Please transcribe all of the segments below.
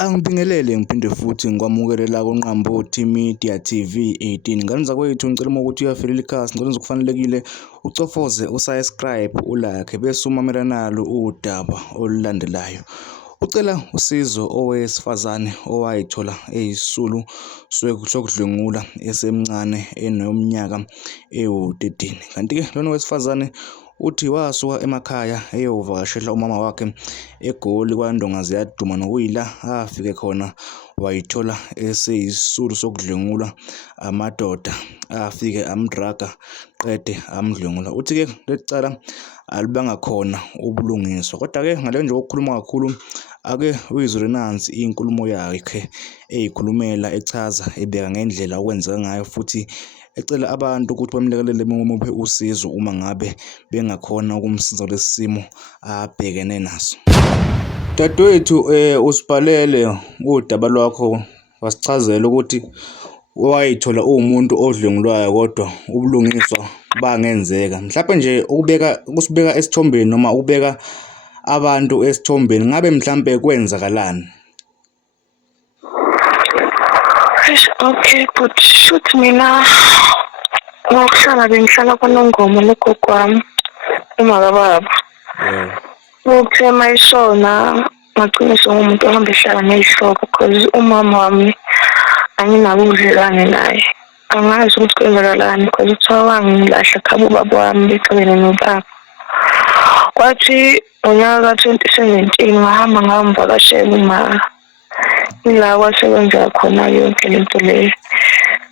Angibingelele ngiphinde futhi ngikwamukelela kuNqambothi Media TV 18. Ngane zakwethu ngicela ukuthi uyafelela ikhasi ngicela ukufanelekile ucofoze usubscribe ulike bese umamela nalo udaba olulandelayo. Ucela usizo owesifazane owayithola eyisisulu sokudlwengula esemncane enominyaka ewu-13. Kanti-ke lona wesifazane uthi wasuka emakhaya eyovakashela umama wakhe eGoli kwaNdonga ziyaduma nokuyila afike khona wayithola eseyisisulu sokudlwengulwa amadoda afike amdraga qede amdlwengula. Uthi-ke lecala alibanga khona ubulungiswa kodwa-ke ngale nje ukukhuluma kakhulu ake uyizwe nansi inkulumo yakhe eyikhulumela echaza ebeka ngendlela okwenzeka ngayo futhi ecela abantu ukuthi bamlekelele bamuphe usizo uma ngabe bengakhona ukumsiza kulesi simo abhekene naso. Dadewethu usibhalele udaba lwakho wasichazela ukuthi wayithola uwumuntu odlwengulwayo kodwa ubulungiswa bangenzeka. Mhlawumbe nje ukusibeka esithombeni noma ukubeka abantu esithombeni ngabe mhlambe kwenzakalani? Okay, but shoot mina ngokuhlala bengihlala kwaNongoma nogogo wami umakababa. Ukuthema isona ngagcina sengumuntu ohamba ehlala nezihloko because umama wami anginabo ubudlelwane naye. Angazi ukuthi kwenzakalani because uthiwa wangilahla khaba ubaba wami becebene nobaba. Kwathi ngonyaka ka-2017 ngahamba ngayomvakashela uma ila kwasebenza khona yonke lento leyo.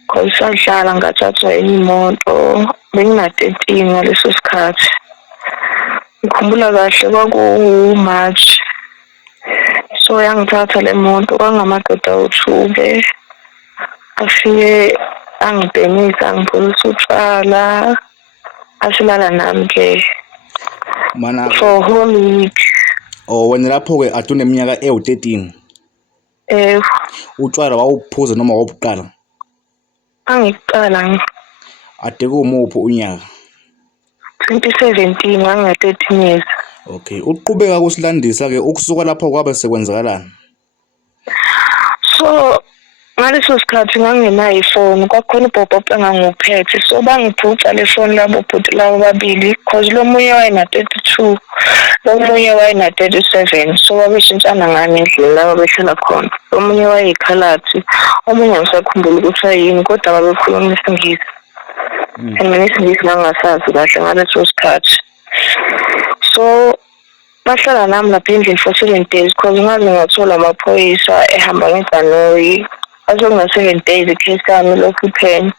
Because sadlala ngathathwa imoto bengina-13 ngaleso sikhathi. Ngikhumbula kahle kwaku-March. So yangithatha le moto kwangamadoda awuthuke. Afike angibhenisa ngipholisa utshwala. Asilala nami-ke for whole week. Oh, wena lapho-ke ade uneminyaka ewu-13. Utshwala wawuphuza noma wawubuqala? Angiqala ade kumuphi unyaka? 2017 nganga-13 years. Okay, uqhubeka kusilandisa-ke ukusuka lapho kwabe sekwenzakalani? So ngaleso sikhathi ngangenayo ifoni, kwakhona ubhobho enganguphethe, so bangiphuca le foni labo bhuti labo babili because lo munye wayena-32 lo munye wayena-37, so babeshintshana ngami endlela la babehlala khona. Lo munye wayeyikhalathi, omunye ngisakhumbula ukuthi wayini kodwa babekhuluma isingisi. And mina isingisi ngangasazi kahle ngaleso sikhathi. So bahlala nami lapha endlini for 7 days because ngaze ngathola amaphoyisa ehamba ngebhanoyi. Azokunga-7 days ikhesi yami lokhu iphenya.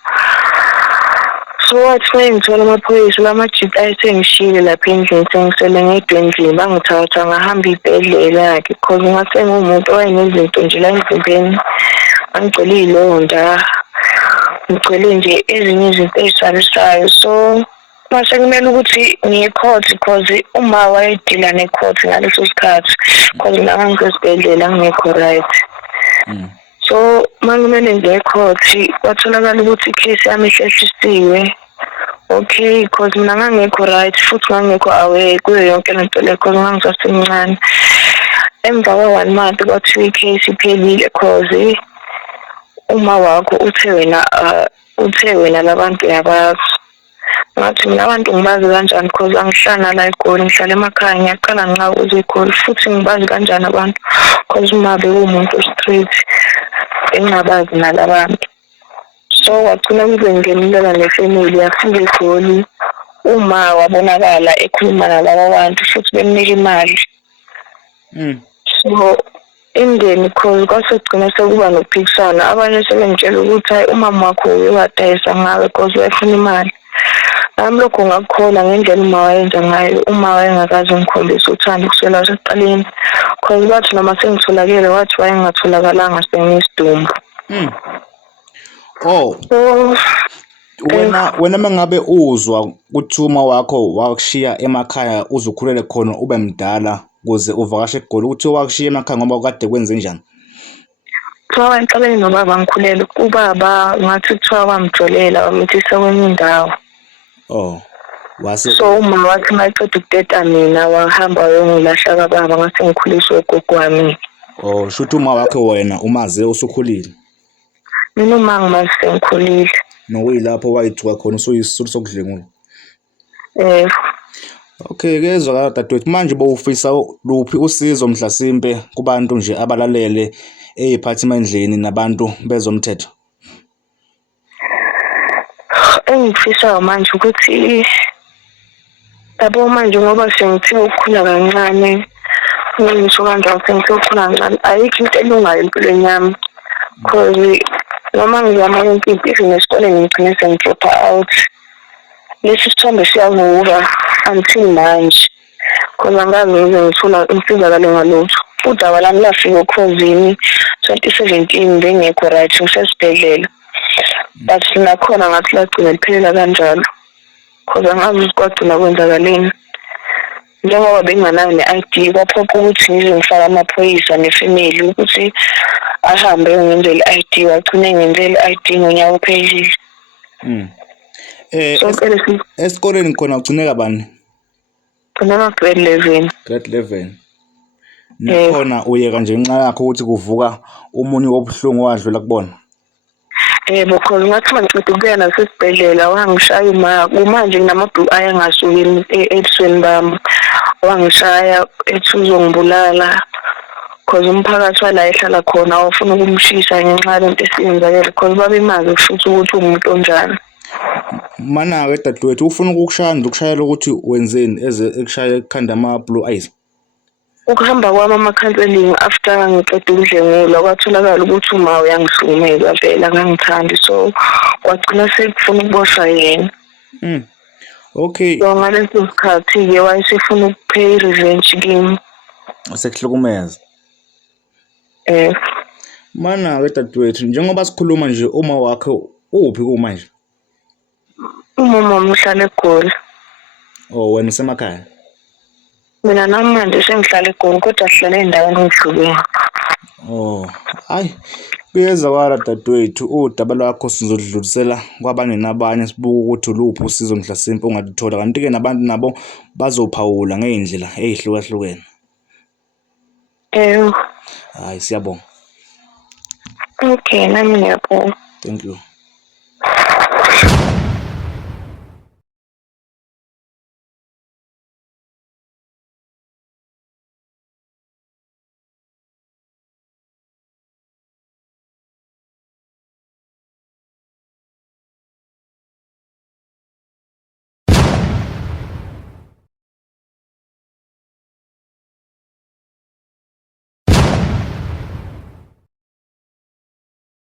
So wathi ngithola amaphoyisa lamajipi ayesengishile lapha endlini sengisele ngedwa endlini bangithatha ngahamba ibhedlela-ke because ngasengumuntu owayenezinto nje la emzimbeni. Angigcwele iy'londa, ngigcwele nje ezinye izinto ezisabisayo. So mase kumele ukuthi ngiye-court because uma wayedila ne-court ngaleso sikhathi because mina ngangisesibhedlela ngingekho right. So mangimele ngiye-court kwatholakala ukuthi ikhesi yami ihlehlisiwe. Okay, because mina ngangekho right futhi ngangekho aware kuyo yonke lento le because ngangisasemncane. Emva kwa-1 month kwathiwa ikhesi iphelile because uma wakho uthe wena labantu uyabazi. Ngathi mina abantu ngibazi kanjani because angihlala la eGoli, ngihlala emakhaya ngiyaqala nqa ukuze eGoli futhi ngibazi kanjani abantu because uma bekuwumuntu street engabazi nalabantu. So wagcina kube ngemulela nefamily yafika eGoli. Uma wabonakala ekhuluma nalaba bantu futhi bemnika imali. So indeni because kwasegcina sekuba nokuphikisana. Abanye sebengitshela ukuthi hayi umama wakho uyadayisa ngawe because wayefuna imali. Nami lokho ngakukholwa ngendlela uma wayenza ngayo. Uma wayengakazi ngikhombisa uthando kusela wasekuqaleni because bathi noma sengitholakele wathi wayengatholakalanga sengiyisidumbu. Oh, wena mangabe uzwa ukuthi uma wakho wakushiya emakhaya uzukhulele khona ube mdala ukuze uvakashe eGoli ukuthi wakushiya emakhaya ngoba kade kwenze njani? Kuthiwa ngixabene nobaba ngikhulele kubaba ngathi kuthiwa wamjolela wamithisa kwenye indawo. Oh, so uma wathi mayiceda ukuteta mina wahamba wayongilahla kababa ngase ngikhuliswe ugogo wami. Oh, shouthi uma wakhe wena umaze usukhulile. Mina uma ngimazi sengikhulile. Nokuyilapho wayithuka khona usuyisisulu sokudlengula. Eh, Okay, kezwakala dadewethu, manje bowufisa luphi usizo mhlasimpe kubantu nje abalalele ey'phathimandleni nabantu bezomthetho? engifisayo manje ukuthi yabo manje ngoba sengithiwe ukukhula kancane, ngisho kanjalo sengithiwe ukukhula kancane, ayikho into elungayo empilweni yami. Cause noma ngizama yonke into even esikoleni ngigcine sengidropha out. Lesi sithombe siyavuka until manje. Cause angazi ngize ngithola insizakalo ngalutho. Udaba lami lafika ukhozini 2017 bengekho right ngisesibhedlela. But nakhona ngathi lagcina liphelela kanjalo. Cause angazi ukuthi kwagcina kwenzakaleni. Njengoba benginganayo ne-ID kwaphoqa ukuthi ngize ngifake amaphoyisa nefamily ukuthi ahambe ngenzele i-ID, wagcine ngenzele i-ID ngonyaka ophelile. Esikoleni khona ugcineka bani? Ngona grade 11. Grade 11. Nakhona uyeka nje ngenxa yakho ukuthi kuvuka umunye obuhlungu wadlula kubona. Yebo, khona ngathi mangiceda ukuya nasesibhedlela wangishaya manje nginamabhuku ayangasuki ebusweni bami. Wangishaya ethi uzongibulala cause umphakathi wala ehlala khona awufuna ukumshisa ngenxa yalento esiyenzakele cause babemazi futhi ukuthi umuntu onjani. Mana-ke dadewethu ufuna ukukushaya nje ukushayela ukuthi wenzeni eze ekushaya ekhanda ama-blue eyes? Ukuhamba kwami ama-counselling after ngiqeda ukudlengulwa kwatholakala ukuthi uma uyangihlukumeza vele angangithandi, so kwagcina sekufuna ukuboshwa yena. Okay. So ngaleso sikhathi-ke wayesefuna ukupay i-revenge kimi. Sekuhlukumeza. Mana-ke dadewethu, njengoba sikhuluma nje, uma wakhe uphi kumanje? Umama wami uhlala eGoli. Oh, wena usemakhaya? Mina nami manje sengihlala eGoli kodwa sihlala endaweni ezihlukene. Oh, hayi, kuyezwakala dadewethu, udaba lwakho sizoludlulisela kwabanye nabanye sibuke ukuthi uluphi usizo mhlasimpe ongaluthola, kanti-ke nabantu nabo bazophawula ngey'ndlela ey'hlukahlukene. Hayi, siyabonga. Okay, nami ngiyabonga. Thank you.